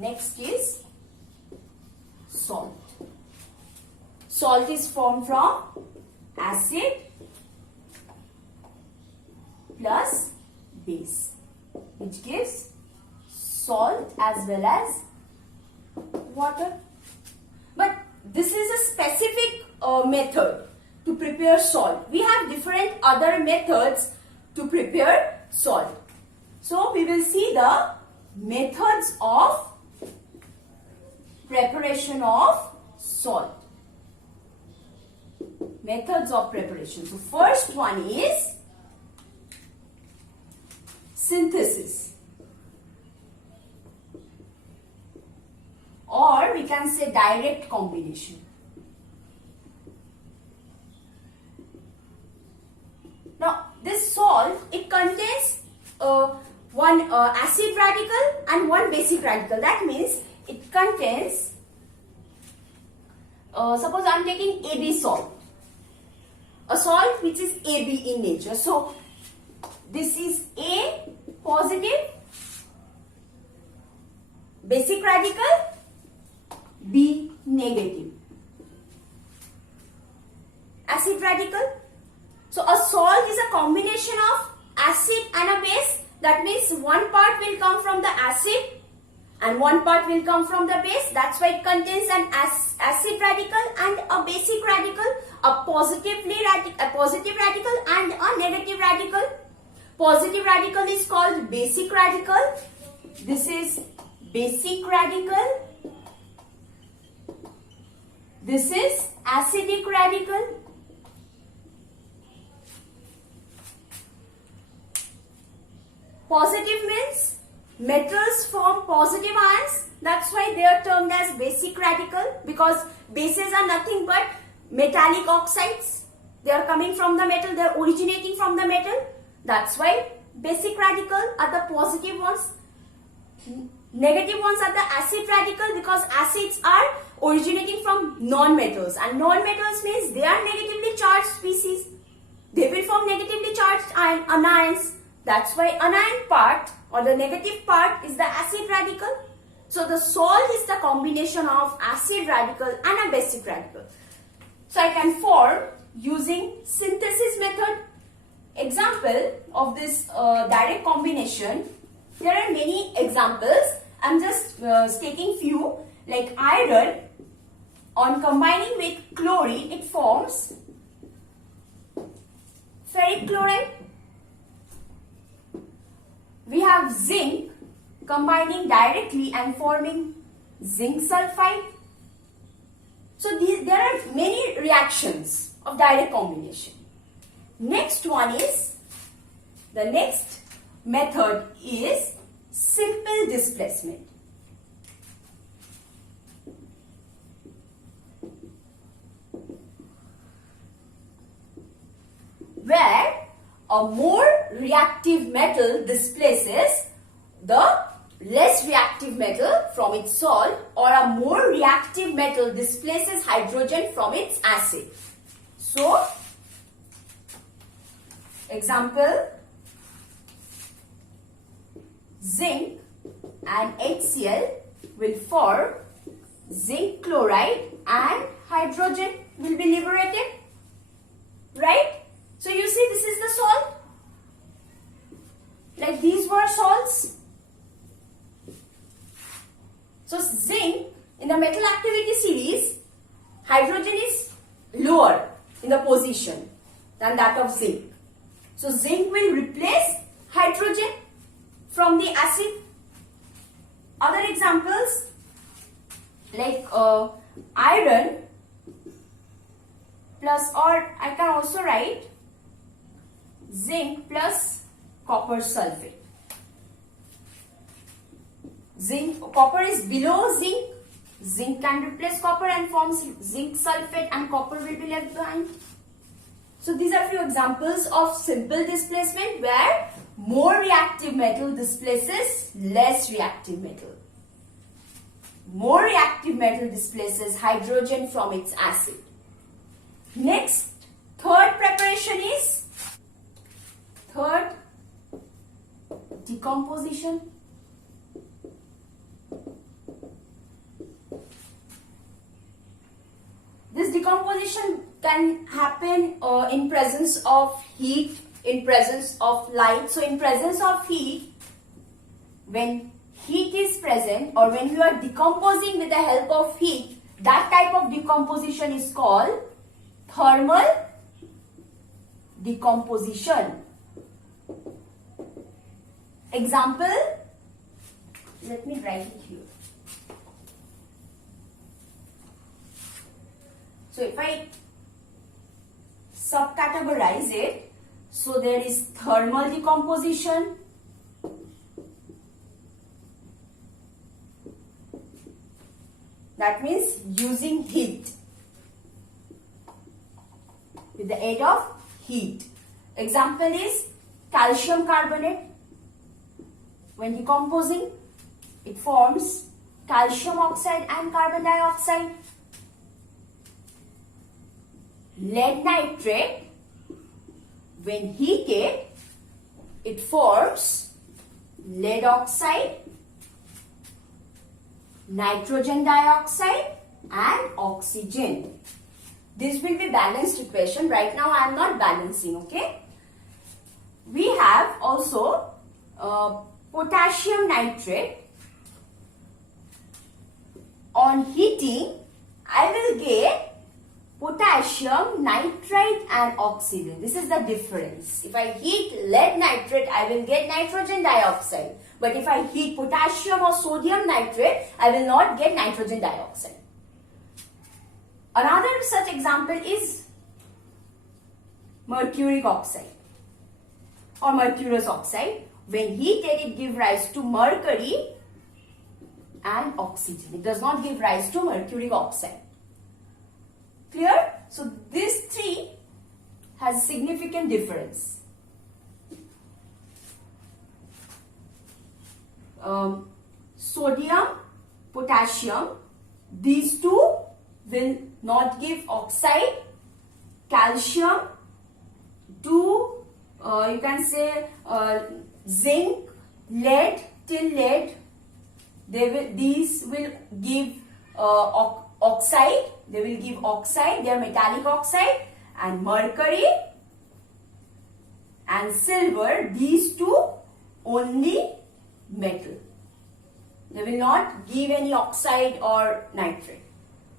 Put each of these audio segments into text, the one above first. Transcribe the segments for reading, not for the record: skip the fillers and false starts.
Next is salt. Salt is formed from acid plus base, which gives salt as well as water. But this is a specific method to prepare salt. We have different other methods to prepare salt. So we will see the methods of preparation of salt. Methods of preparation. So first one is synthesis, or we can say direct combination. Now this salt, it contains one acid radical and one basic radical. That means it contains, suppose I am taking AB salt, a salt which is AB in nature. So this is A positive, basic radical, B negative, acid radical. So a salt is a combination of acid and a base. That means one part will come from the acid and one part will come from the base. That's why it contains an acid radical and a basic radical, a positive radical and a negative radical. Positive radical is called basic radical. This is basic radical. This is acidic radical. Positive means metals form positive ions. That's why they are termed as basic radical, because bases are nothing but metallic oxides. They are coming from the metal. They are originating from the metal. That's why basic radical are the positive ones. Negative ones are the acid radical, because acids are originating from non-metals, and non-metals means they are negatively charged species. They will form negatively charged anions. That's why anion part or the negative part is the acid radical. So the salt is the combination of acid radical and a basic radical. So I can form using synthesis method. Example of this direct combination, there are many examples. I'm just taking few, like iron, on combining with chlorine, it forms ferric chloride. We have zinc combining directly and forming zinc sulfide. So there are many reactions of direct combination. Next one is, the next method is simple displacement. Where a more reactive metal displaces the less reactive metal from its salt, or a more reactive metal displaces hydrogen from its acid. So, example, zinc and HCl will form zinc chloride and hydrogen will be liberated, right? So you see, this is the salt. Like these were salts. So zinc, in the metal activity series, hydrogen is lower in the position than that of zinc. So zinc will replace hydrogen from the acid. Other examples, like iron plus, or I can also write zinc plus copper sulfate. Copper is below zinc. Zinc can replace copper and forms zinc sulfate, and copper will be left behind. So these are few examples of simple displacement where more reactive metal displaces less reactive metal. More reactive metal displaces hydrogen from its acid. Next, third preparation is decomposition. can happen in presence of heat, in presence of light. So in presence of heat, when heat is present or when you are decomposing with the help of heat, that type of decomposition is called thermal decomposition. Example, let me write it here. So if I subcategorize it, so there is thermal decomposition, that means using heat, with the aid of heat. Example is calcium carbonate. When decomposing, it forms calcium oxide and carbon dioxide. Lead nitrate, when heated, it forms lead oxide, nitrogen dioxide and oxygen. This will be balanced equation. Right now I am not balancing, okay. We have also potassium nitrate. On heating, I will get potassium nitrite and oxygen. This is the difference. If I heat lead nitrate, I will get nitrogen dioxide. But if I heat potassium or sodium nitrate, I will not get nitrogen dioxide. Another such example is mercuric oxide or mercurous oxide. When heated, it gives rise to mercury and oxygen. It does not give rise to mercuric oxide. Clear? So these three has significant difference. Sodium, potassium, these two will not give oxide. Calcium, you can say zinc, lead, tin lead, these will give oxide. They will give oxide, they are metallic oxide. And mercury and silver, these two only metal. They will not give any oxide or nitrate,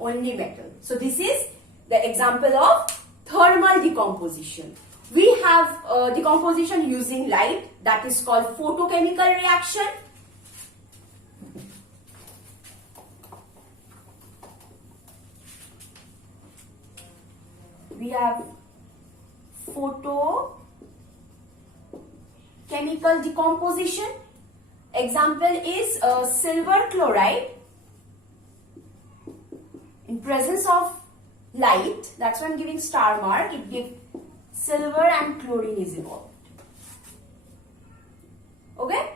only metal. So this is the example of thermal decomposition. We have decomposition using light, that is called photochemical reaction. We have photochemical decomposition. Example is silver chloride. In presence of light, that's why I'm giving star mark, it gives silver and chlorine is evolved. Okay?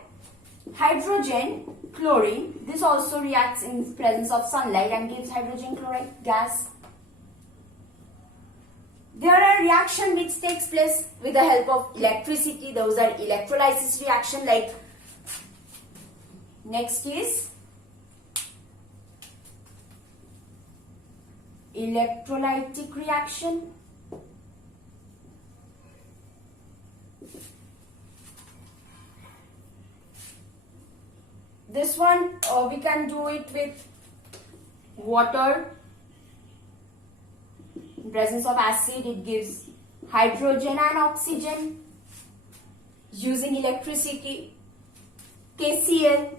Hydrogen, chlorine, this also reacts in presence of sunlight and gives hydrogen chloride gas. There are reactions which takes place with the help of electricity. Those are electrolysis reaction. Like next is electrolytic reaction. This one we can do it with water. In presence of acid, it gives hydrogen and oxygen. Using electricity, KCl,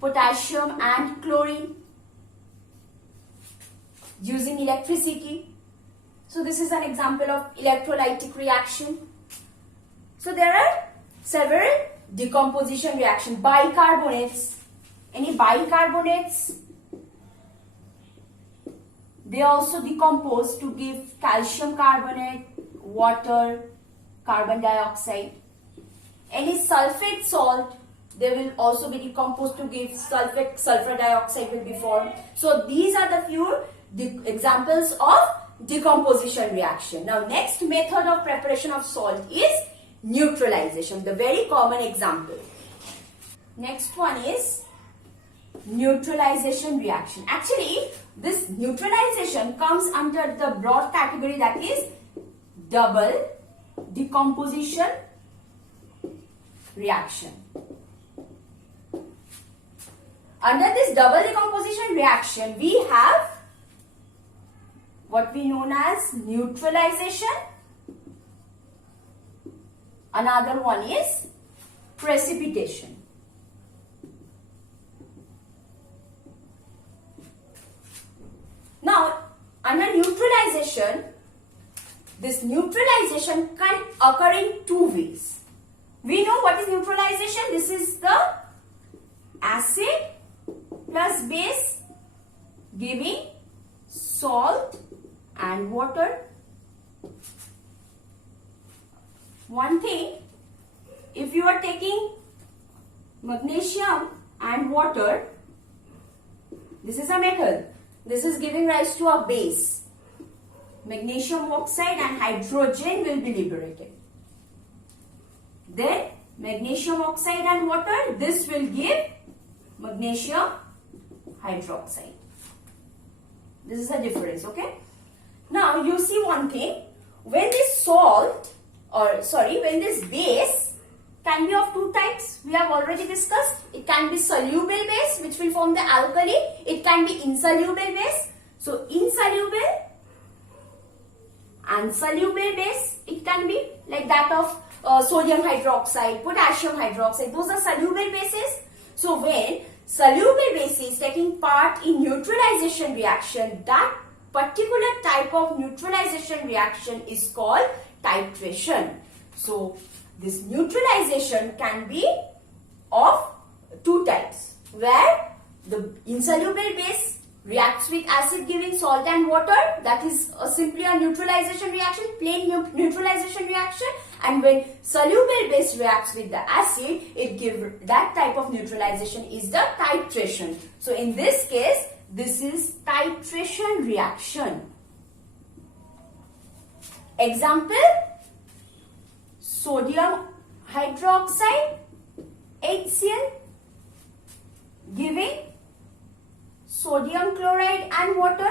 potassium and chlorine. Using electricity. So this is an example of electrolytic reaction. So there are several decomposition reaction. Bicarbonates. Any bicarbonates? They also decompose to give calcium carbonate, water, carbon dioxide. Any sulfate salt, they will also be decomposed to give sulfate, sulfur dioxide will be formed. So these are the few examples of decomposition reaction. Now next method of preparation of salt is neutralization, the very common example. Next one is neutralization reaction. Actually, this neutralization comes under the broad category that is double decomposition reaction. Under this double decomposition reaction, we have what we known as neutralization. Another one is precipitation. Now, under neutralization, this neutralization can occur in two ways. We know what is neutralization. This is the acid plus base giving salt and water. One thing, if you are taking magnesium and water, this is a metal. This is giving rise to a base. Magnesium oxide and hydrogen will be liberated. Then magnesium oxide and water, this will give magnesium hydroxide. This is the difference, okay? Now you see one thing, when this when this base can be of two types, we have already discussed. It can be soluble base, which will form the alkali. It can be insoluble base. So insoluble and soluble base, it can be like that of sodium hydroxide, potassium hydroxide. Those are soluble bases. So when soluble base is taking part in neutralization reaction, that particular type of neutralization reaction is called titration. So this neutralization can be of two types, where the insoluble base reacts with acid giving salt and water, that is simply a neutralization reaction, plain neutralization reaction, and when soluble base reacts with the acid, it gives that type of neutralization is the titration. So in this case, this is titration reaction. Example, sodium hydroxide HCl giving sodium chloride and water.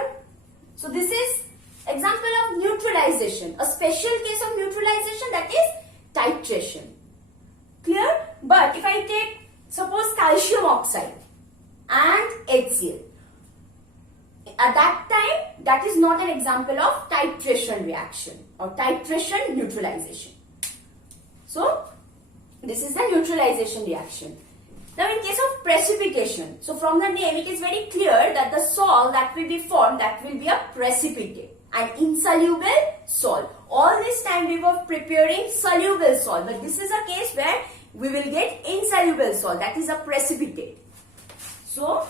So this is example of neutralization, a special case of neutralization, that is titration. Clear? But if I take suppose calcium oxide and HCl, at that time that is not an example of titration reaction or titration neutralization. So this is the neutralization reaction. Now in case of precipitation, so from the name it is very clear that the salt that will be formed, that will be a precipitate, an insoluble salt. All this time we were preparing soluble salt, but this is a case where we will get insoluble salt, that is a precipitate. So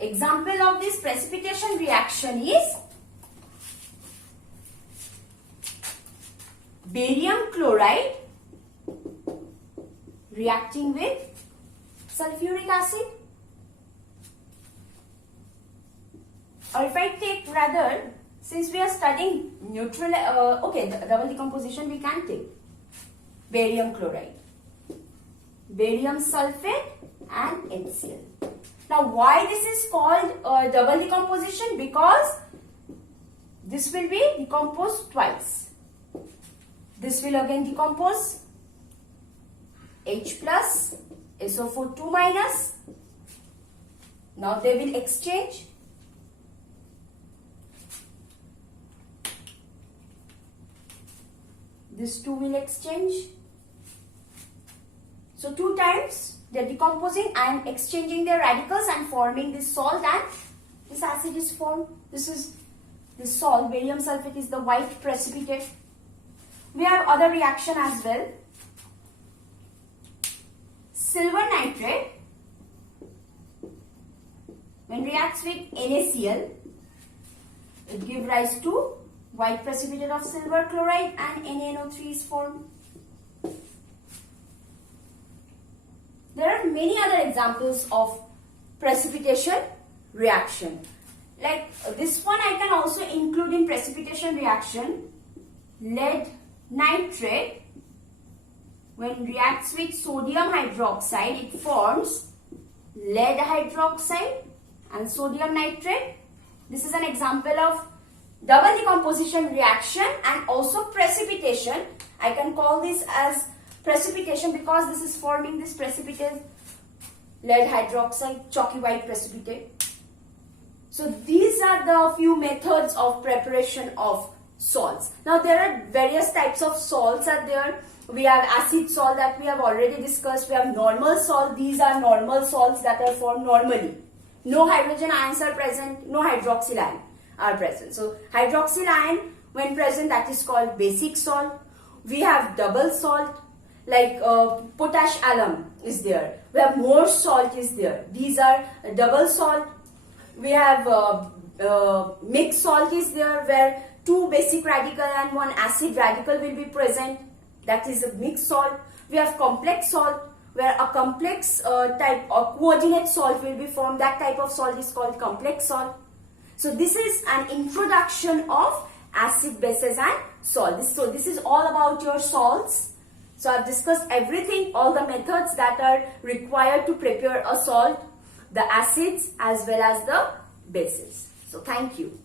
example of this precipitation reaction is barium chloride reacting with sulfuric acid. Or if I take rather, since we are studying double decomposition we can take barium chloride, barium sulfate and HCl. Now why this is called double decomposition? Because this will be decomposed twice. This will again decompose H plus, SO4 2 minus. Now they will exchange. This two will exchange. So two times they are decomposing and exchanging their radicals and forming this salt, and this acid is formed. This is this salt, barium sulfate, is the white precipitate. We have other reaction as well. Silver nitrate, when reacts with NaCl, it gives rise to white precipitate of silver chloride and NaNO3 is formed. There are many other examples of precipitation reaction. Like this one I can also include in precipitation reaction. Lead nitrate, when reacts with sodium hydroxide, it forms lead hydroxide and sodium nitrate. This is an example of double decomposition reaction and also precipitation. I can call this as precipitation because this is forming this precipitate, lead hydroxide, chalky white precipitate. So these are the few methods of preparation of salts. Now there are various types of salts are there. We have acid salt that we have already discussed. We have normal salt. These are normal salts that are formed normally. No hydrogen ions are present, no hydroxyl ion are present. So hydroxyl ion when present, that is called basic salt. We have double salt like potash alum is there. We have more salt is there. These are double salt. We have mixed salt is there where two basic radical and one acid radical will be present. That is a mixed salt. We have complex salt where a complex type or coordinate salt will be formed. That type of salt is called complex salt. So this is an introduction of acid, bases and salt. So this is all about your salts. So I've discussed everything, all the methods that are required to prepare a salt, the acids as well as the bases. So thank you.